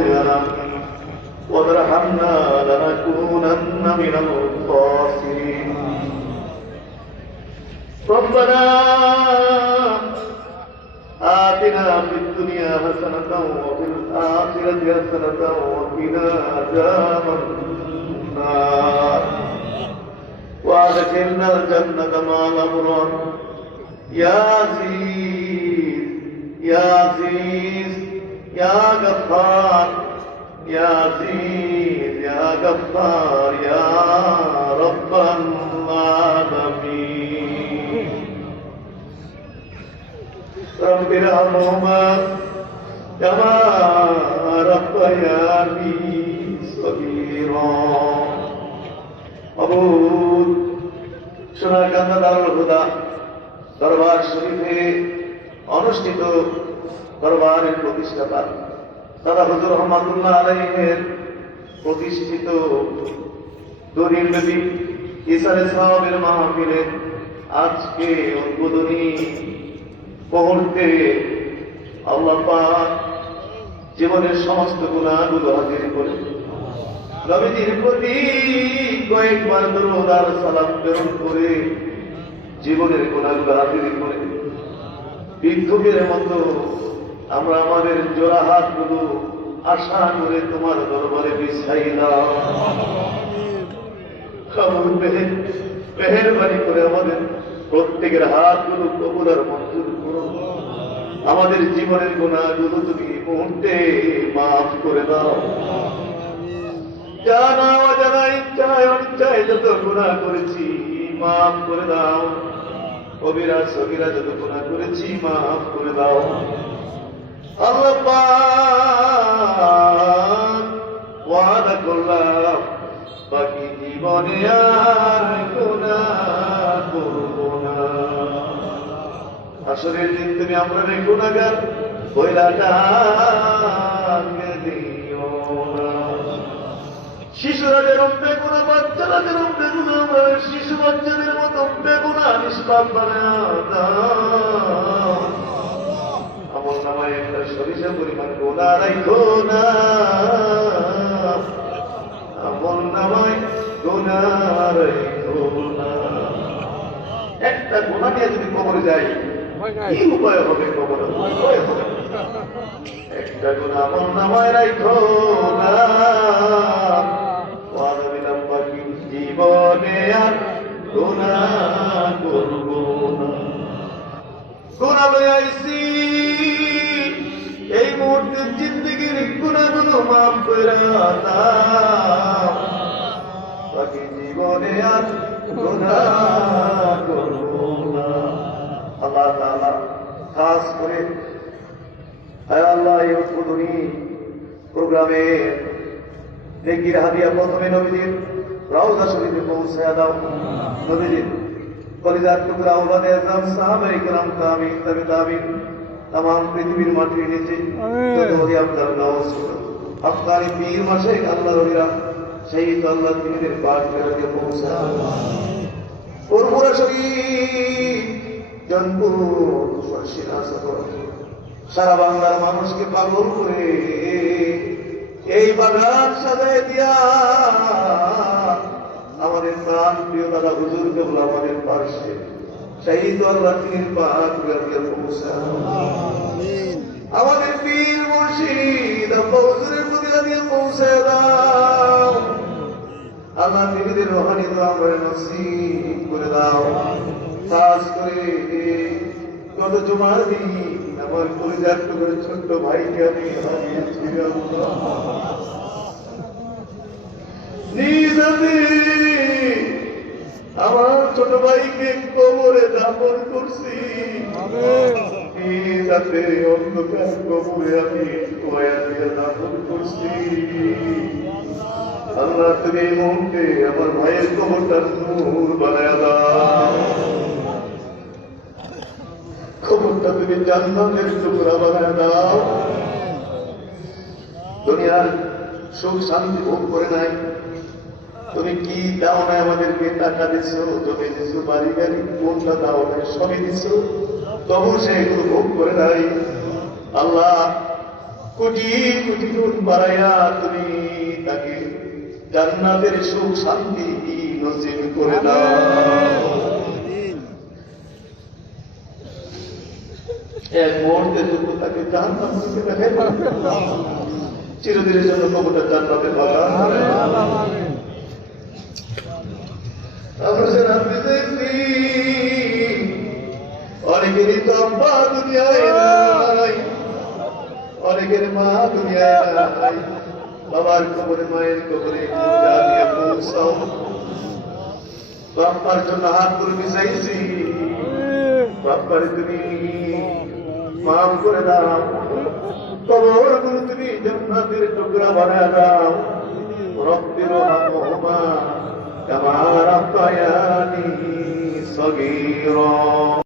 موضعنا وارحمنا لنكونن من الخاسرين ربنا آتنا في الدنيا حسنة وفي الآخرة حسنة وقنا عذاب النار وادخلنا الجنة مع الأبرار يا عزيز يا عزيز يا غفار يا عزيز يا غفار يا رب العالمين رب ارحمهما كما ربياني صغيرا অবুদ সোনারকান্দা দারুল হুদা দরবার শরীফে অনুষ্ঠিত দরবারের প্রতিষ্ঠাতা দাদা হুজুর রহমাতুল্লাহ আলাইহের প্রতিষ্ঠিত দলিল নবী ইসারে সাহাবের মাহফিলে আজকে উদ্বোধনী মুহূর্তে আল্লাহ পাক জীবনের সমস্ত গুণাগুলো হাজির করে নবীজির প্রতি কয়েকবার দরুদ আর সালাম প্রেরণ করে জীবনের গুণাগুলো হাজির করে বিক্ষোভের মতো আমরা আমাদের জোড়া হাতগুলো আশা করে তোমার দরবারে বিছাই দাও খবর পেহে মেহরবানি করে আমাদের প্রত্যেকের হাতগুলো কবুল আর মঞ্জুর করো। আমাদের জীবনের গুণাগুলো তুমি মুহূর্তে মাফ করে দাও। জানা অজানা ইচ্ছায় অনিচ্ছায় যত গুণা করেছি, মাফ করে দাও। কবিরা সবিরা যত গুণা করেছি, মাফ করে দাও। আল্লাহ ওয়াদা করলাম, বাকি জীবনে আর গুণা করব না। আসরের দিন তুমি আমরা রে গুণাগার বইলাটা শিশুরা বেগুনা বাচ্চারা যেরকম বেগুনা আমরা শিশু বাচ্চাদের মতো বেগুনা নিষ্পাপ আমার নামায় একটা সরিষা পরিমাণ গোনা রাখো না। আমার নামায় গোনা রাখো না। একটা গোনা নিয়ে যদি কবরে যাই, কি উপায় হবে কবরে? উপায় হবে একটা গুণ আমল নামায় রাখো মাফ করে দাও বাকি জীবনে আর গুণা করব না। আল্লাহ তাআলা খাস করে আল্লাহ এই উদ্বোধনী প্রোগ্রামে নেকির হাদিয়া প্রথমে নবীজির রাউজা শরীফে পৌঁছায় দাও। নবীজির কলিজার টুকরা ওলাদে আজম সাহাবে ইকরাম তামিন তবে তামিন তামাম পৃথিবীর মাটির নিচে যত হরি আপনার গাওয়া ছিল। আফগানি পীর মাসে আল্লাহ হরিরা সেই তো আল্লাহ তিনের পাঠ ফেরাতে পৌঁছায়। ওরপুরা শরীফ জনপুর সারা বাংলার মানুষকে পাগল করে এই বাগান সাজায় দিয়া আমাদের প্রাণ প্রিয় দাদা হুজুর কেবল আমাদের পার্শ্বে সেই তো আল্লাহ পাক রাদিয়া পৌঁছা আমাদের পীর মুর্শিদ আব্বা হুজুরের প্রতি রাদিয়া পৌঁছে দাও। আল্লাহ নিজেদের রোহানি দোয়া করে নসিব করে দাও। কাজ করে গত জুমার দিন আমার পরিবার করে ছোট্ট ভাইকে আমি হারিয়েছিলাম নিজ আমার ছোট ভাইকে কবরে দাপন করছি। হাতে অন্ধকার কবরে আমি কয়া দিয়ে দাপন করছি আল্লাহ তুমি এই মুহূর্তে আমার ভাইয়ের কবরটা নূর বানায় দাও খবরটা তুমি জান্নাতের টুকরা বানায় দাও দুনিয়ার সুখ শান্তি ভোগ করে নাই তুমি কি দাও না আমাদেরকে টাকা দিছো জমি দিছো বাড়ি গাড়ি কোনটা দাও না সবই দিছো তবু সে এগুলো ভোগ করে নাই। আল্লাহ কোটি কোটি গুণ বাড়াইয়া তুমি তাকে জান্নাতের সুখ শান্তি নসিব করে দাও। এক মুহূর্তের জন্য তাকে জান্নাত থেকে দেখাই চিরদিনের জন্য কবুটা জান্নাতের কথা আমরা সে রাত্রি দেখছি অনেকেরই তো আব্বা দুনিয়ায় নাই। অনেকের মা দুনিয়ায় নাই। বাবার কবরে মায়ের কবরে জানিয়ে পৌঁছাও। বাপ্পার জন্য হাত করে মিশাইছি। বাপ্পার তুমি মাফ করে দাও। কবরগুলো তুমি জান্নাতের টুকরা বানায় দাও। রব্বির রহমা কামা রাব্বায়ানি সগীরা।